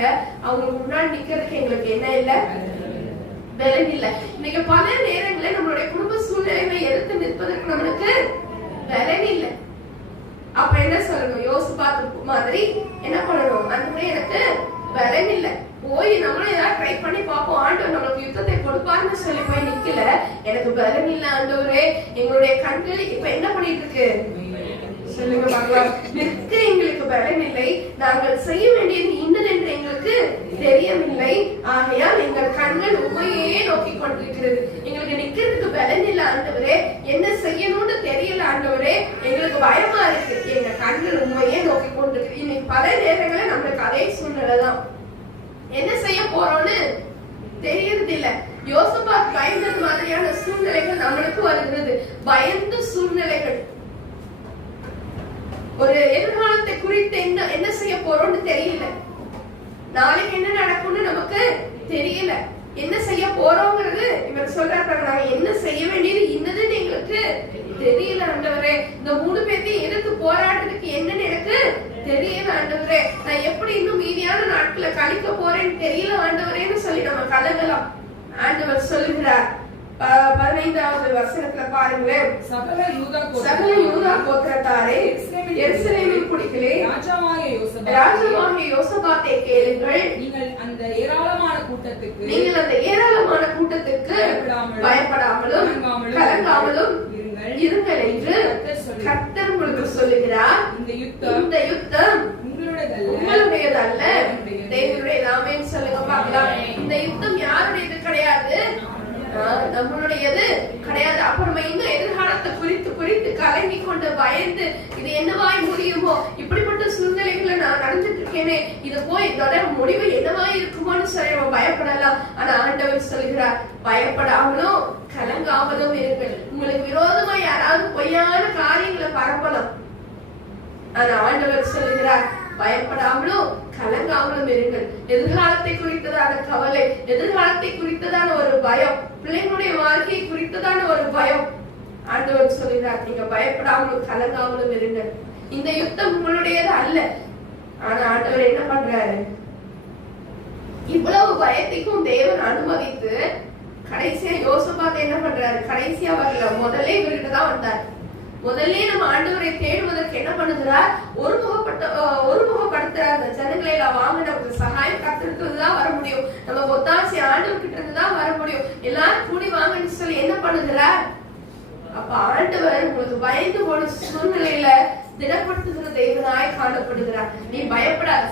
இருக்காங்க அவங்களுக்கு முன்னாடி நிக்கிறதுக்கு எங்களுக்கு என்ன இல்ல? பலன் இல்ல. இன்னைக்கு பல நேரங்களில் நம்மளுடைய குடும்ப சூழ்நிலைகளை எடுத்து நிற்பதற்கு நம்மளுக்கு பலன் இல்ல. அப்ப என்ன சொல்லணும்? யோசிச்சு பார்த்து மாதிரி என்ன பண்ணணும்? அந்த எனக்கு பலன் இல்ல. போய் நம்மளும் ஏதாவது ட்ரை பண்ணி பார்ப்போம். ஆண்டவர் நம்மளுக்கு யுத்தத்தை கொடுப்பாருன்னு சொல்லி போய் நிக்கல. எனக்கு பலன் இல்ல ஆண்டவரே. எங்களுடைய கண்கள் இப்ப என்ன பண்ணிட்டு இருக்கு? சொல்லுங்க பார்க்கலாம் நிற்க எங்களுக்கு பலன் இல்லை நாங்கள் செய்ய வேண்டியது இன்னதென்று எங்களுக்கு தெரியவில்லை. ஆகையால் எங்கள் கண்கள் உண்மையே நோக்கி கொண்டிருக்கிறது. எங்களுக்கு நிக்கிறதுக்கு பலன் இல்ல ஆண்டவரே. என்ன செய்யணும்னு தெரியல ஆண்டவரே. எங்களுக்கு பயமா இருக்கு. எங்க கண்கள் உண்மையே நோக்கி கொண்டிருக்கு. இன்னைக்கு பல நேரங்களில் நம்மளுக்கு அதே சூழ்நிலை தான். என்ன செய்ய போறோம்னு தெரியறது இல்ல யோசபாத் பயந்தது மாதிரியான சூழ்நிலைகள் நம்மளுக்கு வருகிறது. பயந்த சூழ்நிலைகள். ஒரு எதிர்காலத்தை குறித்து என்ன என்ன செய்ய போறோம்னு தெரியல. நாளைக்கு என்ன நடக்கும்னு நமக்கு தெரியல. என்ன செய்ய போறோங்கிறது இவர் சொல்றாரு நாங்க என்ன செய்ய வேண்டியது இன்னதுன்னு எங்களுக்கு தெரியல ஆண்டவரே. இந்த மூணு பேர்த்தையும் எதிர்த்து போராடுறதுக்கு என்னன்னு எனக்கு தெரியல ஆண்டவரே. நான் எப்படி இன்னும் மீதியான நாட்களை கழிக்க போறேன்னு தெரியல ஆண்டவரேன்னு சொல்லி நம்ம கலங்கலாம். ஆண்டவர் சொல்லுகிறார். பதினைந்தாவது வசனத்துல பாருங்களேன். சகல யூதா சகல யூதா கோத்திரத்தாரே எருசலேமின் குடிகளே ராஜாவாகிய யோசபாத்தே, ராஜாவாகிய யோசபாத்தை கேளுங்கள். நீங்கள் அந்த ஏராளமான கூட்டத்துக்கு நீங்கள் அந்த ஏராளமான கூட்டத்திற்கு பயப்படாமலும், கலங்காமலும் இருங்கள். என்று கர்த்தர் உங்களுக்கு சொல்லுகிறார். இந்த யுத்தம் இந்த யுத்தம் உங்களுடையதல்ல. தேவனுடைய நாமேன்னு சொல்லுங்க பார்க்கலாம். இந்த யுத்தம் யாருடையது கிடையாது. நம்மளுடையது கிடையாது. அப்ப நம்ம இன்னும் எதிர்காலத்தை குறித்து குறித்து கலங்கி கொண்டு பயந்து இது என்னவாய் முடியுமோ இப்படிப்பட்ட சூழ்நிலைகளை நான் நடந்துட்டு இருக்கேனே இது போய் இதோட முடிவு என்னவாய் இருக்குமோன்னு சொல்லி நம்ம பயப்படலாம். ஆனா ஆண்டவர் சொல்கிறார் பயப்படாமலும் கலங்காமலும் இருங்கள். உங்களுக்கு விரோதமா யாராவது பொய்யான காரியங்களை பரப்பலாம். ஆனா ஆண்டவர் சொல்லுகிறார் பயப்படாமலும் கலங்காமலும் இருங்கள். எதிர்காலத்தை குறித்ததான கவலை எதிர்காலத்தை குறித்ததான ஒரு பயம் பிள்ளைங்களுடைய வாழ்க்கையை குறித்ததான ஒரு பயம். ஆண்டவர் சொல்லுகிறார் நீங்க பயப்படாமலும் கலங்காமலும் இருங்கள். இந்த யுத்தம் உங்களுடையது அல்ல. ஆனா ஆண்டவர் என்ன பண்றாரு? இவ்வளவு பயத்தைக்கும் தேவன் அனுமதித்து கடைசியா யோசபாத் என்ன பண்றாரு? கடைசியா வரல முதல்ல இவர்கிட்ட தான் வந்தார். முதல்ல நம்ம ஆண்டவரை தேடுவதற்கு என்ன பண்ணுகிறார்? ஒருமுகப்பட்ட அஹ், ஒருமுகப்படுத்துற அந்த ஜனங்களை எல்லாம் வாங்க நமக்கு சகாயம் கத்திருக்கிறது தான் வர முடியும் நம்ம ஒத்தாசி ஆண்டவர் கிட்ட இருந்து தான் வர முடியும் எல்லாரும் கூடி வாங்கன்னு சொல்லி என்ன பண்ணுகிறார்? அப்ப ஆண்டவர் உங்களுக்கு பயந்து போன சூழ்நிலையில திடப்படுத்துகிற தெய்வனாய் காணப்படுகிறார். நீ பயப்படாத